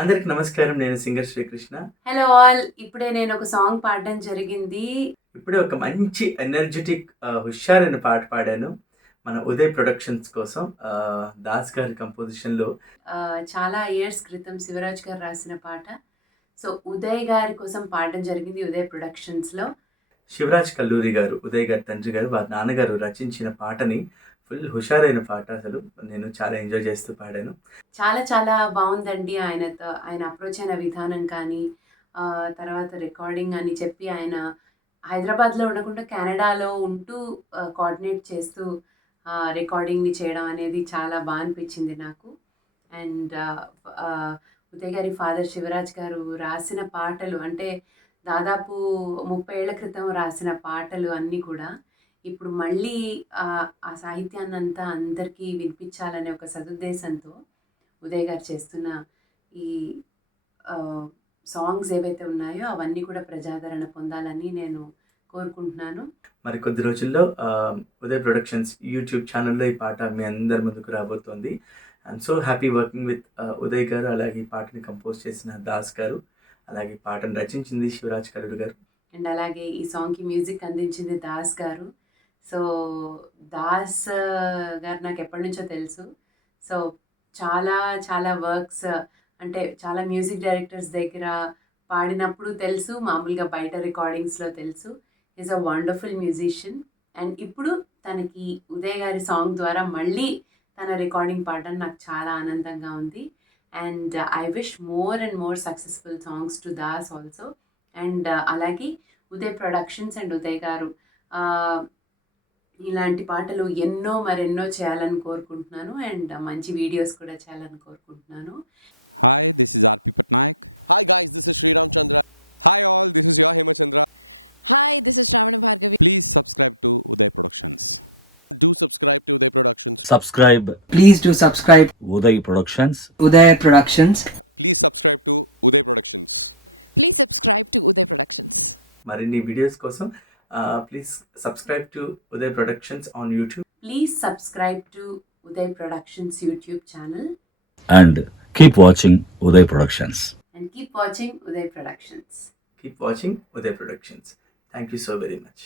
అందరికి నమస్కారం. నేను సింగర్ శ్రీకృష్ణ. Hello all. ఇప్పుడే నేను ఒక సాంగ్ పాడడం జరిగింది. ఇప్పుడే ఒక మంచి ఎనర్జిటిక్ హుషారైన పాట పాడాను. మన ఉదయ్ ప్రొడక్షన్స్ కోసం దాస్ గారి కంపోజిషన్‌లో. చాలా ఇయర్స్ క్రితం శివరాజ్ గారు రాసిన పాట. సో ఉదయ్ గారి కోసం పాడడం జరిగింది ఉదయ్ ప్రొడక్షన్స్‌లో. శివరాజ్ కల్లూరి గారు, ఉదయ్ గారి తండ్రి గారు, వారి నాన్నగారు రచించిన పాటని ఫుల్ హుషారైన పాట. అసలు నేను చాలా ఎంజాయ్ చేస్తూ పాడాను. చాలా చాలా బావుందండి. ఆయన అప్రోచ్ అయిన విధానం కానీ, తర్వాత రికార్డింగ్ అని చెప్పి ఆయన హైదరాబాద్‌లో ఉండకుండా కెనడాలో ఉంటూ కోఆర్డినేట్ చేస్తూ రికార్డింగ్‌ని చేయడం అనేది చాలా అనిపించింది నాకు. అండ్ ఉదయ్ గారి ఫాదర్ శివరాజ్ గారు రాసిన పాటలు అంటే దాదాపు 30 ఏళ్ల క్రితం రాసిన పాటలు అన్నీ కూడా ఇప్పుడు మళ్ళీ ఆ సాహిత్యాన్నంతా అందరికీ వినిపించాలనే ఒక సదుద్దేశంతో ఉదయ్ గారు చేస్తున్న ఈ సాంగ్స్ ఏవైతే ఉన్నాయో అవన్నీ కూడా ప్రజాదరణ పొందాలని నేను కోరుకుంటున్నాను. మరి కొద్ది రోజుల్లో ఉదయ్ ప్రొడక్షన్స్ యూట్యూబ్ ఛానల్‌లో ఈ పాట మీ అందరి ముందుకు రాబోతోంది. I'm so happy working with Uday గారు. అలాగే ఈ పాటని కంపోజ్ చేసిన దాస్ గారు. అలాగే పాటను రచించింది శివరాజ్ కల్లూరి గారు. అండ్ అలాగే ఈ సాంగ్‌కి మ్యూజిక్ అందించింది దాస్ గారు. సో దాస్ గారు నాకు ఎప్పటినుంచో తెలుసు. సో చాలా చాలా వర్క్స్ అంటే చాలా మ్యూజిక్ డైరెక్టర్స్ దగ్గర పాడినప్పుడు తెలుసు. మామూలుగా బయట రికార్డింగ్స్‌లో తెలుసు. Is a wonderful musician. And ఇప్పుడు తనకి ఉదయ్ గారి సాంగ్ ద్వారా మళ్ళీ తన రికార్డింగ్ పాడడం నాకు చాలా ఆనందంగా ఉంది. And I wish more and more successful songs to Das also. And అలాగే ఉదయ్ ప్రొడక్షన్స్ అండ్ ఉదయ్ గారు ఇలాంటి పాటలు మరెన్నో చేయాలని కోరుకుంటున్నాను. అండ్ మంచి వీడియోస్ కూడా చేయాలని కోరుకుంటున్నాను. Subscribe Please do subscribe Uday Productions. Uday Productions. మరిన్ని వీడియోస్ కోసం please subscribe to Uday productions on YouTube. Please subscribe to Uday Productions YouTube channel And keep watching Uday Productions. and keep watching Uday Productions. Keep watching Uday Productions. Thank you so very much.